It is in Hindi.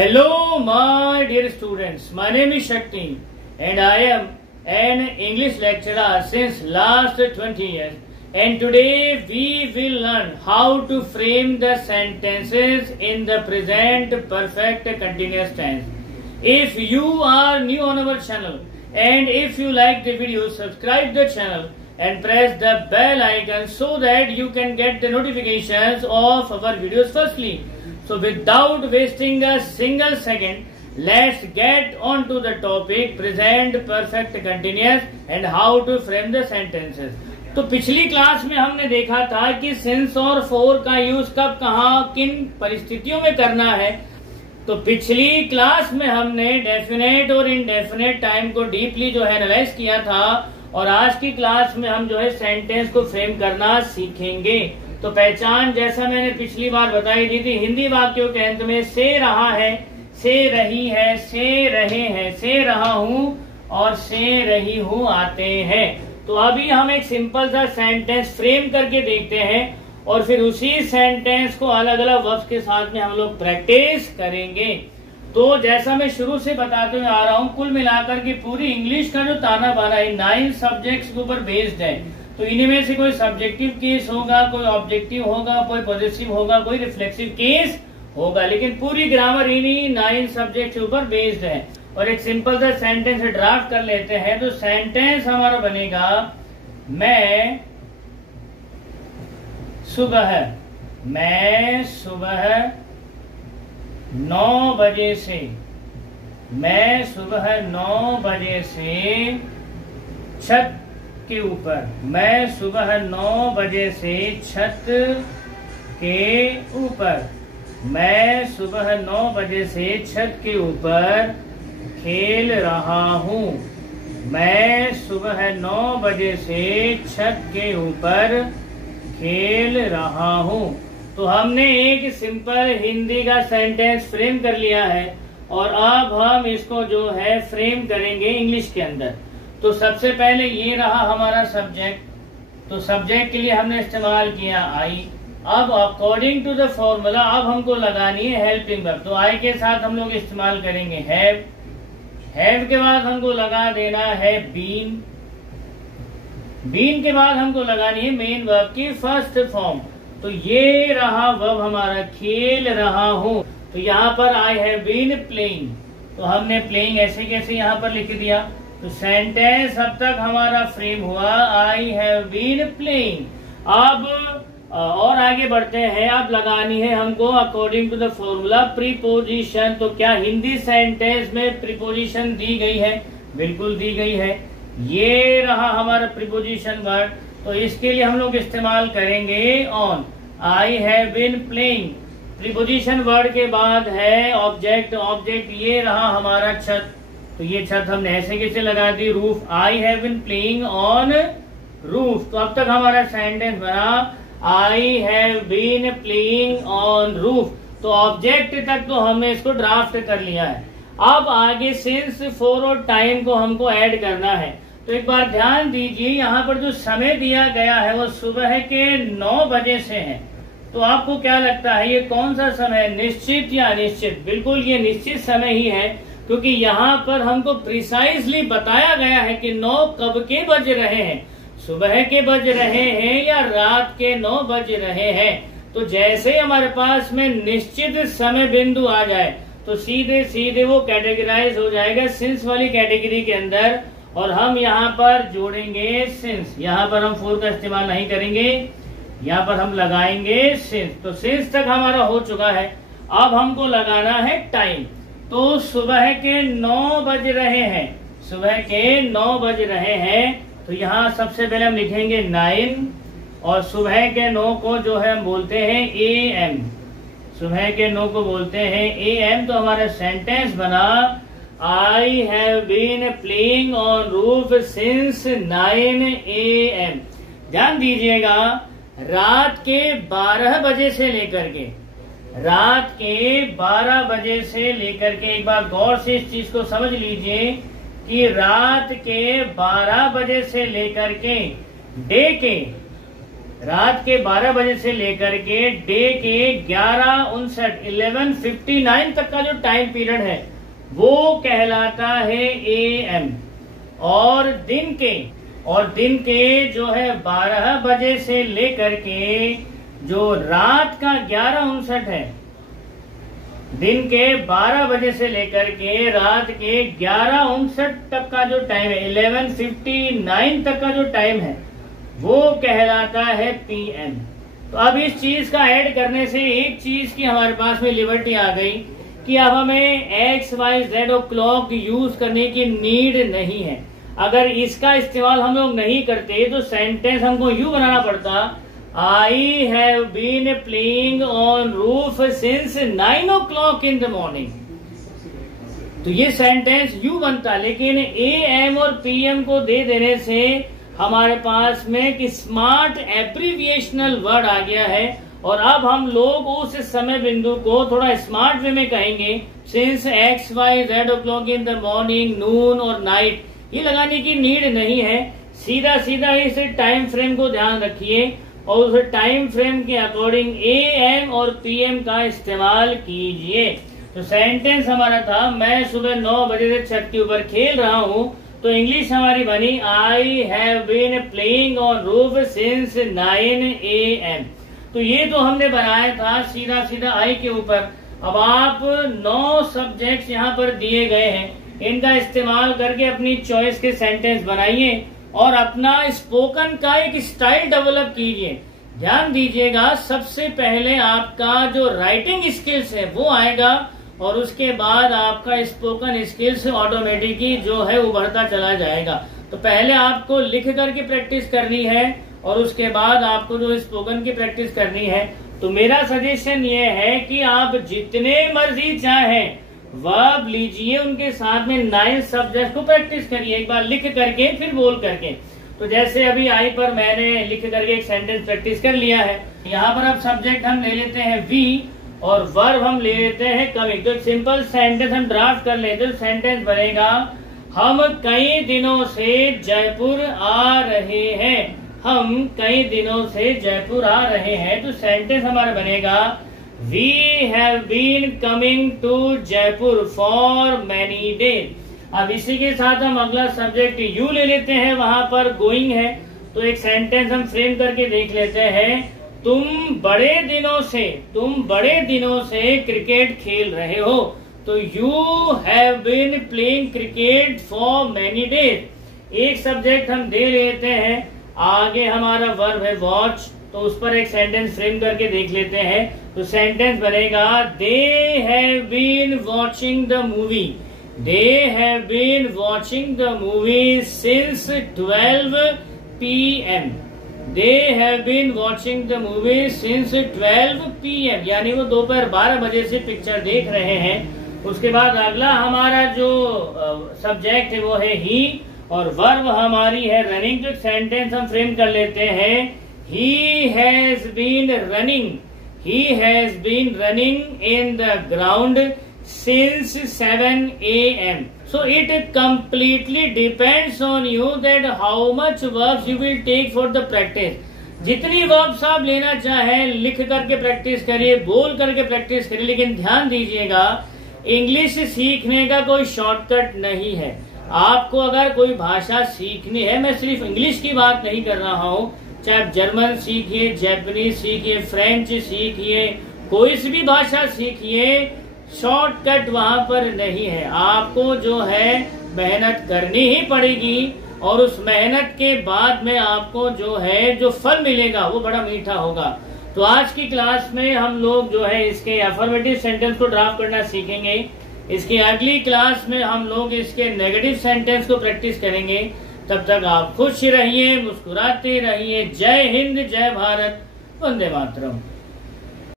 Hello, my dear students. My name is Shakti, and I am an English lecturer since last 20 years. And today we will learn how to frame the sentences in the present perfect continuous tense. If you are new on our channel and if you like the video, subscribe the channel and press the bell icon so that you can get the notifications of our videos firstly. So without wasting a single second, let's get on to the topic present perfect continuous and how to frame the sentences. तो पिछली क्लास में हमने देखा था कि सिंस और फॉर का यूज कब कहाँ किन परिस्थितियों में करना है। तो पिछली क्लास में हमने डेफिनेट और इनडेफिनेट टाइम को डीपली जो है एनालाइज किया था और आज की क्लास में हम जो है सेंटेंस को फ्रेम करना सीखेंगे। तो पहचान जैसा मैंने पिछली बार बताई दी थी, हिंदी वाक्यों के अंत में से रहा है, से रही है, से रहे हैं, से रहा हूं और से रही हूं आते हैं। तो अभी हम एक सिंपल सा सेंटेंस फ्रेम करके देखते हैं और फिर उसी सेंटेंस को अलग अलग वर्ब्स के साथ में हम लोग प्रैक्टिस करेंगे। तो जैसा मैं शुरू से बताते हुए आ रहा हूं, कुल मिलाकर की पूरी इंग्लिश का जो ताना बाना है 9 सब्जेक्ट्स के ऊपर बेस्ड है। तो इनमें से कोई सब्जेक्टिव केस होगा, कोई ऑब्जेक्टिव होगा, कोई पॉजिटिव होगा, कोई रिफ्लेक्सिव केस होगा, लेकिन पूरी ग्रामर इन्हीं 9 सब्जेक्ट के ऊपर बेस्ड है। और एक सिंपल सा सेंटेंस ड्राफ्ट कर लेते हैं। तो सेंटेंस हमारा बनेगा, मैं सुबह 9 बजे से, मैं सुबह 9 बजे से छत के ऊपर, मैं सुबह 9 बजे से छत के ऊपर, मैं सुबह 9 बजे से छत के ऊपर खेल रहा हूँ, मैं सुबह 9 बजे से छत के ऊपर खेल रहा हूँ। तो हमने एक सिंपल हिंदी का सेंटेंस फ्रेम कर लिया है और अब हम इसको जो है फ्रेम करेंगे इंग्लिश के अंदर। तो सबसे पहले ये रहा हमारा सब्जेक्ट। तो सब्जेक्ट के लिए हमने इस्तेमाल किया आई। अब अकॉर्डिंग टू द फॉर्मूला अब हमको लगानी है हेल्पिंग वर्ब। तो आई के साथ हम लोग इस्तेमाल करेंगे हैव। हैव के बाद हमको लगा देना है बीन। बीन के बाद हमको लगानी है मेन वर्ब की फर्स्ट फॉर्म। तो ये रहा वर्ब हमारा खेल रहा हूँ। तो यहाँ पर आई हैव बीन प्लेइंग। तो हमने प्लेइंग ऐसे कैसे यहाँ पर लिख दिया। तो सेंटेंस अब तक हमारा फ्रेम हुआ आई हैव बीन प्लेइंग। अब और आगे बढ़ते हैं। अब लगानी है हमको according to the formula preposition. तो क्या हिंदी सेंटेंस में प्रीपोजिशन दी गई है? बिल्कुल दी गई है। ये रहा हमारा प्रीपोजिशन वर्ड। तो इसके लिए हम लोग इस्तेमाल करेंगे on. I have been playing. Preposition word के बाद है ऑब्जेक्ट। ऑब्जेक्ट ये रहा हमारा छत। तो ये छत हमने ऐसे कैसे लगा दी, roof. I have been playing on roof. तो अब तक हमारा सेंटेंस बना I have been playing on roof. तो ऑब्जेक्ट तक तो हमने इसको ड्राफ्ट कर लिया है। अब आगे सिंस फॉर और टाइम को हमको ऐड करना है। तो एक बार ध्यान दीजिए, यहाँ पर जो समय दिया गया है वो सुबह के 9 बजे से है। तो आपको क्या लगता है ये कौन सा समय है, निश्चित या अनिश्चित? बिल्कुल ये निश्चित समय ही है, क्योंकि यहाँ पर हमको प्रिसाइजली बताया गया है कि 9 कब के बज रहे हैं, सुबह के बज रहे हैं या रात के 9 बज रहे हैं। तो जैसे हमारे पास में निश्चित समय बिंदु आ जाए तो सीधे सीधे वो कैटेगराइज हो जाएगा सिंस वाली कैटेगरी के अंदर और हम यहाँ पर जोड़ेंगे सिंस। यहाँ पर हम फॉर का इस्तेमाल नहीं करेंगे, यहाँ पर हम लगाएंगे सिंस। तो सिंस तक हमारा हो चुका है। अब हमको लगाना है टाइम। तो सुबह के 9 बज रहे हैं, सुबह के 9 बज रहे हैं। तो यहाँ सबसे पहले हम लिखेंगे 9 और सुबह के 9 को जो है हम बोलते हैं AM। सुबह के 9 को बोलते हैं AM। तो हमारा सेंटेंस बना I have been playing on roof since 9 AM। ध्यान दीजिएगा, रात के 12 बजे से लेकर के, रात के 12 बजे से लेकर के, एक बार गौर से इस चीज को समझ लीजिए कि रात के 12 बजे से लेकर के डे के रात के 12 बजे से लेकर के डे के 11:59 तक का जो टाइम पीरियड है वो कहलाता है AM। और दिन के जो है 12 बजे से लेकर के जो रात का 11:59 है, दिन के 12 बजे से लेकर के रात के 11:59 तक का जो टाइम है, 11:59 तक का जो टाइम है वो कहलाता है PM। तो अब इस चीज का ऐड करने से एक चीज की हमारे पास में लिबर्टी आ गई कि अब हमें XYZ और क्लॉक यूज करने की नीड नहीं है। अगर इसका इस्तेमाल हम लोग नहीं करते तो सेंटेंस हमको यूं बनाना पड़ता, I have been playing on roof since 9 o'clock in the morning। तो ये सेंटेंस यूं बनता, लेकिन AM और PM को दे देने से हमारे पास में एक स्मार्ट एब्रीविएशनल वर्ड आ गया है। और अब हम लोग उस समय बिंदु को थोड़ा स्मार्ट वे में कहेंगे, since XYZ o'clock in the morning, नून और नाइट ये लगाने की नीड नहीं है। सीधा सीधा इस टाइम फ्रेम को ध्यान रखिए और उस टाइम फ्रेम के अकॉर्डिंग AM और PM का इस्तेमाल कीजिए। तो सेंटेंस हमारा था, मैं सुबह 9 बजे से छत के ऊपर खेल रहा हूँ। तो इंग्लिश हमारी बनी, I have been playing on roof since 9 AM। तो ये तो हमने बनाया था सीधा सीधा आई के ऊपर। अब आप 9 सब्जेक्ट्स यहाँ पर दिए गए हैं, इनका इस्तेमाल करके अपनी चॉइस के सेंटेंस बनाइए और अपना स्पोकन का एक स्टाइल डेवलप कीजिए। ध्यान दीजिएगा, सबसे पहले आपका जो राइटिंग स्किल्स है वो आएगा और उसके बाद आपका स्पोकन स्किल्स ऑटोमेटिकली जो है उभरता चला जाएगा। तो पहले आपको लिख करके प्रैक्टिस करनी है और उसके बाद आपको जो स्पोकन की प्रैक्टिस करनी है। तो मेरा सजेशन ये है कि आप जितने मर्जी चाहें वर्ब लीजिए, उनके साथ में 9 सब्जेक्ट को प्रैक्टिस करिए, एक बार लिख करके फिर बोल करके। तो जैसे अभी आई पर मैंने लिख करके एक सेंटेंस प्रैक्टिस कर लिया है। यहाँ पर अब सब्जेक्ट हम ले लेते हैं वी और वर्ब हम ले लेते हैं कमिंग। तो सिंपल सेंटेंस हम ड्राफ्ट कर लेते हैं। सेंटेंस बनेगा, हम कई दिनों से जयपुर आ रहे हैं। हम कई दिनों से जयपुर आ रहे हैं। तो सेंटेंस हमारा बनेगा, we have been coming to Jaipur for many days. अब इसी के साथ हम अगला सब्जेक्ट यू ले लेते हैं, वहां पर गोइंग है। तो एक सेंटेंस हम फ्रेम करके देख लेते हैं, तुम बड़े दिनों से क्रिकेट खेल रहे हो। तो you have been playing cricket for many days. एक सब्जेक्ट हम दे लेते हैं, आगे हमारा वर्ब है वॉच। तो उस पर एक सेंटेंस फ्रेम करके देख लेते हैं। तो सेंटेंस बनेगा, they have been watching the movie. They have been watching the movie since 12 PM। They have been watching the movie since 12 PM, यानी वो दोपहर 12 बजे से पिक्चर देख रहे हैं। उसके बाद अगला हमारा जो सब्जेक्ट है वो है ही और वर्ब हमारी है रनिंग। तो सेंटेंस हम फ्रेम कर लेते हैं, he has been running in the ground since 7 AM। So it completely depends on you that how much verbs you will take for the practice। जितनी वर्ब्स आप लेना चाहें लिख करके प्रैक्टिस करिए, बोल करके प्रैक्टिस करिए, लेकिन ध्यान दीजिएगा इंग्लिश सीखने का कोई शॉर्टकट नहीं है। आपको अगर कोई भाषा सीखनी है, मैं सिर्फ इंग्लिश की बात नहीं कर रहा हूँ, चाहे आप जर्मन सीखिए, जापानीज सीखिए, फ्रेंच सीखिए, कोई सी भी भाषा सीखिए, शॉर्टकट वहां पर नहीं है। आपको जो है मेहनत करनी ही पड़ेगी और उस मेहनत के बाद में आपको जो है जो फल मिलेगा वो बड़ा मीठा होगा। तो आज की क्लास में हम लोग जो है इसके अफर्मेटिव सेंटेंस को ड्राफ्ट करना सीखेंगे। इसकी अगली क्लास में हम लोग इसके नेगेटिव सेंटेंस को प्रैक्टिस करेंगे। तब तक आप खुश रहिए, मुस्कुराते रहिए। जय हिंद, जय भारत, वंदे मातरम।